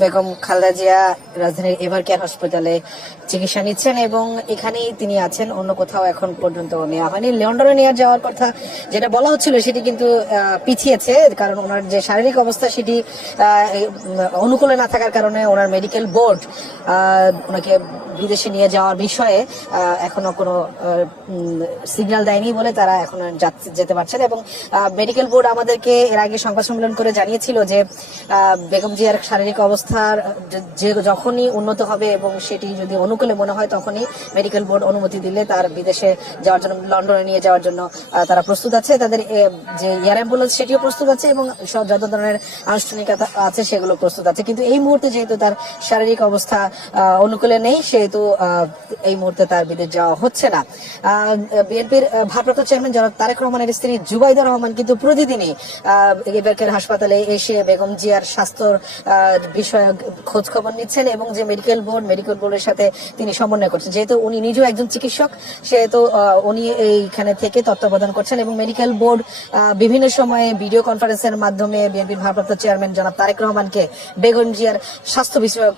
বেগম খালেদা জিয়া রাজধানীর ever care হাসপাতালে চিকিৎসা নিচ্ছেন এবং এখানেই তিনি আছেন, অন্য কোথাও এখন পর্যন্ত নেওয়া হয়নি। লন্ডনে নিয়ে যাওয়ার কথা যেটা বলা হচ্ছিল সেটি কিন্তু পিছিয়েছে, কারণ ওনার যে শারীরিক অবস্থা সেটি অনুকূলে না থাকার কারণে ওনার মেডিকেল বোর্ড ওনাকে বিদেশে নিয়ে যাওয়ার বিষয়ে এখনো কোনো সিগন্যাল দেয়নি বলে তারা এখন যেতে পারছেন। এবং মেডিকেল বোর্ড আমাদেরকে এর আগে সংবাদ সম্মেলন করে জানিয়েছিল যে বেগম জিয়ার শারীরিক অবস্থার যে যখনই উন্নত হবে এবং সেটি যদি অনুকূলে মনে হয় তখনই মেডিকেল বোর্ড অনুমতি দিলে তার বিদেশে যাওয়ার জন্য, লন্ডনে নিয়ে যাওয়ার জন্য তারা প্রস্তুত আছে। তাদের যে এয়ার অ্যাম্বুলেন্স সেটিও প্রস্তুত আছে এবং সব যত ধরনের আনুষ্ঠানিকতা আছে সেগুলো প্রস্তুত আছে। কিন্তু এই মুহূর্তে যেহেতু তার শারীরিক অবস্থা অনুকূলে নেই সেহেতু এই মুহূর্তে তার বিদেশ যাওয়া হচ্ছে না। বিএনপির ভারপ্রাপ্ত চেয়ারম্যান জনাব তারেক রহমানের স্ত্রী জুবাইদা রহমান কিন্তু প্রতিদিনই এবারকার হাসপাতালে এসে বেগম জিয়ার স্বাস্থ্যর বিষয়ে খোঁজ খবর নিচ্ছেন এবং যে মেডিকেল বোর্ডের সাথে তিনি সমন্বয় করছেন। যেহেতু উনি নিজেও একজন চিকিৎসক সেহেতু উনি এইখানে থেকে তত্ত্বাবধান করছেন এবং মেডিকেল বোর্ড বিভিন্ন সময়ে ভিডিও কনফারেন্সের মাধ্যমে বিএনপির ভারপ্রাপ্ত চেয়ারম্যান জনাব তারেক রহমানকে বেগম জিয়ার স্বাস্থ্য বিষয়ক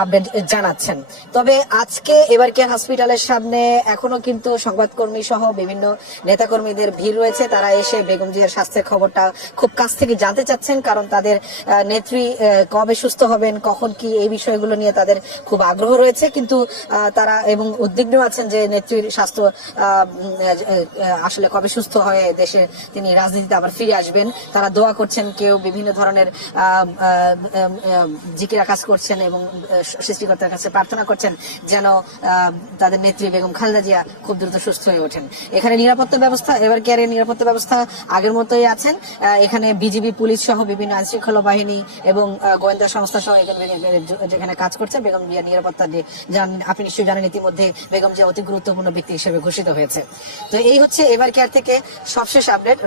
আপডেট জানাচ্ছেন। তবে আজকে এবার কেয়ার হসপিটালের সামনে এখনো কিন্তু সংবাদকর্মী সহ বিভিন্ন নেতাকর্মীদের ভিড় রয়েছে। তারা এসে বেগম জিয়ার স্বাস্থ্যের খবরটা খুব কাছ থেকে জানতে চাচ্ছেন, কারণ তাদের নেত্রী কবে সুস্থ হবেন, কখন কি, এই বিষয়গুলো নিয়ে তাদের খুব আগ্রহ রয়েছে। কিন্তু তারা এবং উদ্বিগ্ন আছেন যে নেত্রীর স্বাস্থ্য আসলে কবে সুস্থ হয়ে দেশে তিনি রাজনীতিতে আবার ফিরে আসবেন। তারা দোয়া করছেন, কেউ বিভিন্ন ধরনের জিকির আকাশ করছেন এবং সৃষ্টিকর্তার কাছে প্রার্থনা করছেন যেন তাদের নেত্রী বেগম খালেদা জিয়া খুব দ্রুত সুস্থ হয়ে ওঠেন। এখানে নিরাপত্তা ব্যবস্থা, এবার কেয়ারের নিরাপত্তা ব্যবস্থা আগের মতোই আছেন। এখানে বিজিবি, পুলিশ সহ বিভিন্ন আইন শৃঙ্খলা বাহিনী এবং গোয়েন্দা সংস্থা সহ যেখানে কাজ করছে। বেগম জিয়া নিরাপত্তা দিয়ে আপনি নিশ্চয়ই জানেন ইতিমধ্যে বেগম জিয়া অতি গুরুত্বপূর্ণ ব্যক্তি হিসেবে ঘোষিত হয়েছে। তো এই হচ্ছে এবার কেয়ার থেকে সবশেষ আপডেট।